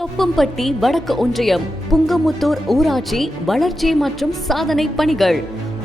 தொப்பம்பட்டி வடக்கு ஒன்றியம் புங்கமுத்தூர் ஊராட்சி வளர்ச்சி மற்றும் சாதனை பணிகள்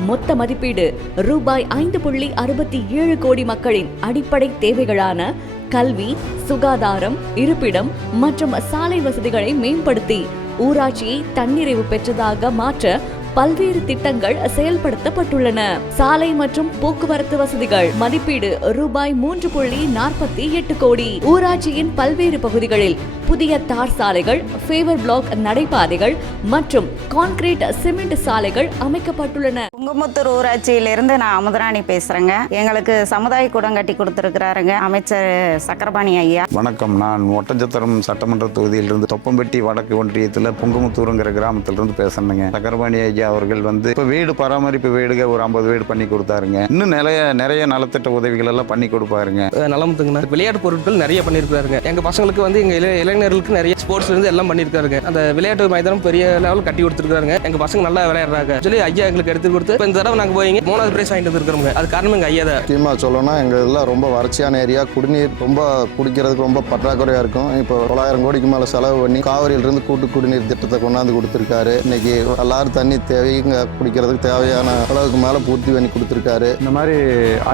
மொத்த மதிப்பீடு ரூபாய் 5.67 கோடி மக்களின் அடிப்படை தேவைகளான கல்வி, சுகாதாரம், இருப்பிடம் மற்றும் சாலை வசதிகளை மேம்படுத்தி ஊராட்சியை தன்னிறைவு பெற்றதாக மாற்ற பல்வேறு திட்டங்கள் செயல்படுத்தப்பட்டுள்ளன. சாலை மற்றும் போக்குவரத்து வசதிகள் மதிப்பீடு ரூபாய் 3.48 கோடி. ஊராட்சியின் பல்வேறு பகுதிகளில் புதிய தார் சாலைகள், ஃபேவர் பிளாக் நடைபாதைகள் மற்றும் கான்கிரீட் சிமெண்ட் சாலைகள் அமைக்கப்பட்டுள்ளன. புங்கமுத்தூர் ஊராட்சியிலிருந்து நான் அமுதராணி பேசுறேங்க. எங்களுக்கு சமுதாய கூடம் கட்டி கொடுத்திருக்கிறாருங்க அமைச்சர் சக்கரபாணி ஐயா. வணக்கம். நான் ஒட்டஞ்சத்திரம் சட்டமன்ற தொகுதியிலிருந்து தொப்பம்பட்டி வடக்கு ஒன்றியத்தில் புங்கமுத்தூருங்கிற கிராமத்திலிருந்து பேசுறேங்க. சக்கரபாணி ஐயா அவர்கள் இப்போ வீடு பராமரிப்பு வீடுக ஒரு 50 வீடு பண்ணி கொடுத்தாருங்க. இன்னும் நிறைய நலத்திட்ட உதவிகள் எல்லாம் பண்ணி கொடுப்பாருங்க. நலமுத்துங்கண்ணா விளையாட்டு பொருட்கள் நிறைய பண்ணியிருக்காருங்க. எங்க பசங்களுக்கு எங்க இளைஞர்களுக்கு நிறைய ஸ்போர்ட்ஸ்ல இருந்து எல்லாம் பண்ணியிருக்காருங்க. அந்த விளையாட்டு மைதானம் பெரிய லெவல் கட்டி கொடுத்துருக்காருங்க. எங்க பசங்க நல்லா விளையாடுறாங்க சொல்லி ஐயா எங்களுக்கு எடுத்து கொடுத்து இந்த தடவை நாங்கள் போய் 3வது பிரைஸ் வாங்கிட்டு வந்துருக்கோங்க. அது காரணம் எங்க ஐயா தான். முக்கியமாக சொல்லணும்னா எங்க இதெல்லாம் ரொம்ப வறட்சியான ஏரியா, குடிநீர் ரொம்ப குடிக்கிறதுக்கு ரொம்ப பற்றாக்குறையா இருக்கும். இப்போ 900 கோடிக்கு மேல செலவு பண்ணி காவிரியிலிருந்து கூட்டு குடிநீர் திட்டத்தை கொண்டாந்து கொடுத்துருக்காரு. இன்னைக்கு எல்லாரும் தண்ணி தேவைங்க குடிக்கிறதுக்கு தேவையான அளவுக்கு மேல பூர்த்தி பண்ணி கொடுத்துருக்காரு. இந்த மாதிரி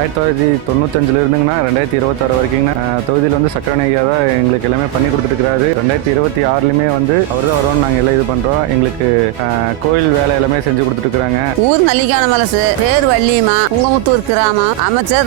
1995 இருந்துங்கன்னா 2026 வரைக்கும் தொகுதியில் சக்கரபாணி ஐயா தான் எங்களுக்கு எல்லாமே பண்ணி கொடுத்துருக்காரு. 2026 அவர் தான் வருவோம். நாங்கள் எல்லாம் இது பண்றோம். எங்களுக்கு கோயில் வேலை எல்லாமே செஞ்சு கொடுத்துருக்காங்க. ஊர் நல்லிக்கான மனசு பேர் வள்ளியம்மா, புங்கமுத்தூர் கிராமம். அமைச்சர்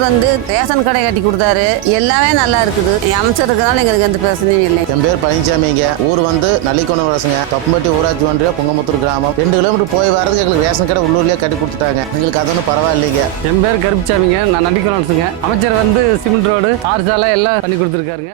ரேஷன் கடை கட்டி கொடுத்தாரு. எல்லாமே நல்லா இருக்குது. அமைச்சர் இருக்கிறனால எங்களுக்கு எந்த பிரச்சனையும் இல்லை. என் பேர் பழனிசாமிங்க. ஊர் நல்லிக்கோணம் வளசுங்க. தொப்பம்பட்டி ஊராட்சி ஒன்றியம் புங்கமுத்தூர் கிராமம். 2 கிலோமீட்டர் போய் வரதுக்கு எங்களுக்கு ரேஷன் கடை உள்ளூர்லயே கட்டி கொடுத்துட்டாங்க. எங்களுக்கு அது ஒன்றும் பரவாயில்லைங்க. என் பேர் கருப்புசாமிங்க. நான் நல்லிக்கோணம் வளசுங்க. அமைச்சர் சிமெண்ட் ரோடு, தார் சாலை எல்லாம் பண்ணி கொடுத்துருக்காருங்க.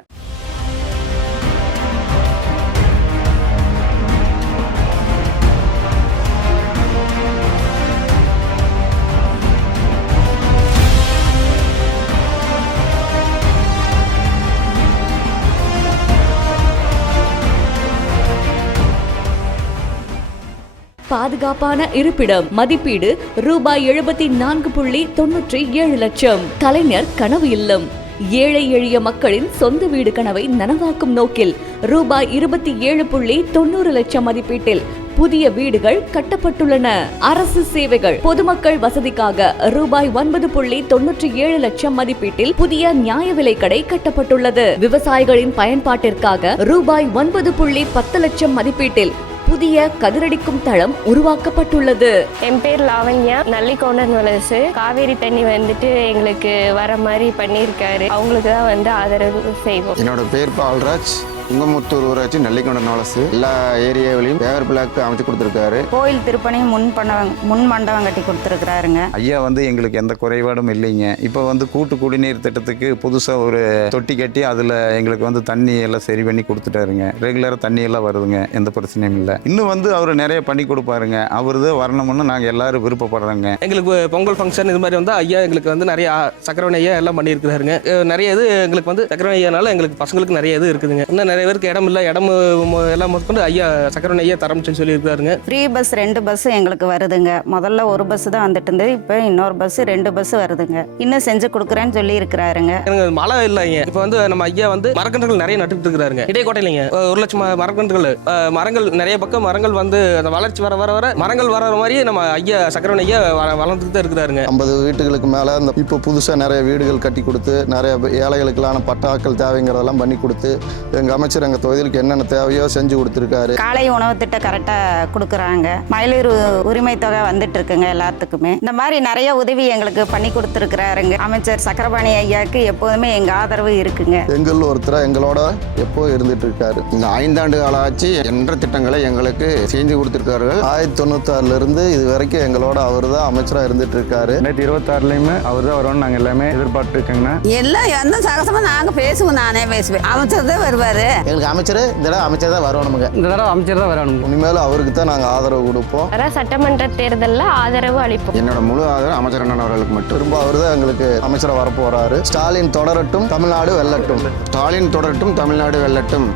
பாதுகாப்பான இருப்பிடம் மதிப்பீடு ரூபாய் 74.97 லட்சம். கலைஞர் கனவு இல்லம் ஏழை எளிய மக்களின் சொந்த வீடு கனவை நனவாக்கும் நோக்கில் ரூபாய் 27.90 லட்சம் மதிப்பீட்டில் புதிய வீடுகள் கட்டப்பட்டுள்ளன. அரசு சேவைகள் பொதுமக்கள் வசதிக்காக ரூபாய் 9.97 லட்சம் மதிப்பீட்டில் புதிய நியாய விலை கடை கட்டப்பட்டுள்ளது. விவசாயிகளின் பயன்பாட்டிற்காக ரூபாய் 9.10 லட்சம் மதிப்பீட்டில் புதிய கதிரடிக்கும் தளம் உருவாக்கப்பட்டுள்ளது. என் பேர் லாவண்யா. நல்லிக்கோணம் வலசு. காவேரி தண்ணி எங்களுக்கு வர மாதிரி பண்ணியிருக்காரு. அவங்களுக்கு தான் ஆதரவு செய்வோம். என்னோட பேர் பால்ராஜ். புங்கமுத்தூர் ஊராட்சி நல்லிக்கோணம் வளசு. எல்லா ஏரியாவிலையும் ஃபேவர் பிளாக் அமைச்சு கொடுத்துருக்காரு. கோயில் திருப்பணி முன் மண்டபம் கட்டி கொடுத்துருக்கிறாருங்க. ஐயா எங்களுக்கு எந்த குறைபாடும் இல்லைங்க. இப்போ கூட்டு குடிநீர் திட்டத்துக்கு புதுசாக ஒரு தொட்டி கட்டி அதில் எங்களுக்கு தண்ணி எல்லாம் சரி பண்ணி கொடுத்துட்டாருங்க. ரெகுலராக தண்ணி எல்லாம் வருதுங்க. எந்த பிரச்சனையும் இல்லை. இன்னும் அவர் நிறைய பண்ணி கொடுப்பாருங்க. அவர் தான் வரணும்னு நாங்கள் எல்லாரும் விருப்பப்படுறோங்க. எங்களுக்கு பொங்கல் ஃபங்க்ஷன் இது மாதிரி ஐயா எங்களுக்கு நிறைய சக்கரபாணி ஐயா எல்லாம் பண்ணியிருக்கிறாருங்க. நிறைய இது எங்களுக்கு சக்கரபாணி ஐயானால எங்களுக்கு பசங்களுக்கு நிறைய இது இருக்குதுங்க. இன்னும் நிறைய பேருக்கு இடம் இல்லை. இடம் எல்லாம் முதற்கொண்டு ஐயா சக்கரபாணி ஐயா தரம்னு சொல்லியிருக்காருங்க. ஃப்ரீ பஸ் 2 பஸ் எங்களுக்கு வருதுங்க. முதல்ல ஒரு பஸ் தான் வந்துட்டு இருந்தது. இப்போ இன்னொரு பஸ் 2 பஸ் வருதுங்க. இன்னும் செஞ்சு கொடுக்குறேன்னு சொல்லி இருக்கிறாருங்க. எனக்கு மழை இல்லைங்க. இப்போ நம்ம ஐயா மரக்கன்றுகள் நிறைய நட்டுட்டு இருக்கிறாருங்க. இடைக்கோட்டையிலைங்க 1 லட்சம் மரக்கன்றுகள் மரங்கள் நிறைய பக்கம் மரங்கள் அந்த வளர்ச்சி வர வர வர மரங்கள் வர மாதிரி நம்ம ஐயா சக்கரபாணி ஐயா வளர்ந்துட்டு தான் இருக்கிறாருங்க. 50 வீட்டுகளுக்கு மேல இப்போ புதுசாக நிறைய வீடுகள் கட்டி கொடுத்து நிறைய ஏழைகளுக்கான பட்டாக்கள் தேவைங்கிறதெல்லாம் பண்ணி கொடுத்து எங்க அமைச்சர் எங்க தொகுதிக்கு என்னென்ன தேவையோ செஞ்சு கொடுத்துருக்காரு. காலை உணவு திட்டம் கரெக்டாக கொடுக்குறாங்க. மகளிர் உரிமை தொகை வந்துட்டு இருக்குங்க எல்லாத்துக்குமே. இந்த மாதிரி நிறைய உதவி எங்களுக்கு பண்ணி கொடுத்துருக்கிறாருங்க. அமைச்சர் சக்கரபாணி ஐயாவுக்கு எப்போதுமே எங்க ஆதரவு இருக்குங்க. எங்கள் ஒருத்தர் எங்களோட எப்போ இருந்துட்டு இருக்காரு. இந்த 5 ஆண்டு கால ஆட்சி என்ற திட்டங்களை எங்களுக்கு செஞ்சு கொடுத்துருக்காரு. 1996 இருந்து இது வரைக்கும் எங்களோட அவர் தான் அமைச்சராக இருந்துட்டு இருக்காரு. 2026 அவர் தான் வருவோம். நாங்கள் எல்லாமே எதிர்பார்த்து இருக்கோங்க. எல்லாம் எந்த சகசமா நாங்க பேசுவோம். நானே பேசுவேன். அமைச்சர் தான் வருவாரு. எங்களுக்கு அமைச்சர் இந்த தடவை அமைச்சர் தான் வரணுமுங்க. இந்த தடவை அமைச்சர் தான் வரணும். இனிமேல் அவருக்கு தான் நாங்கள் ஆதரவு கொடுப்போம். சட்டமன்ற தேர்தலில் ஆதரவு அளிப்போம். என்னோட முழு ஆதரவு அமைச்சர் அண்ணன் அவர்களுக்கு மட்டும். திரும்ப அவர் தான் எங்களுக்கு அமைச்சராக வரப்போறாரு. ஸ்டாலின் தொடரட்டும், தமிழ்நாடு வெல்லட்டும். ஸ்டாலின் தொடரட்டும், தமிழ்நாடு வெல்லட்டும்.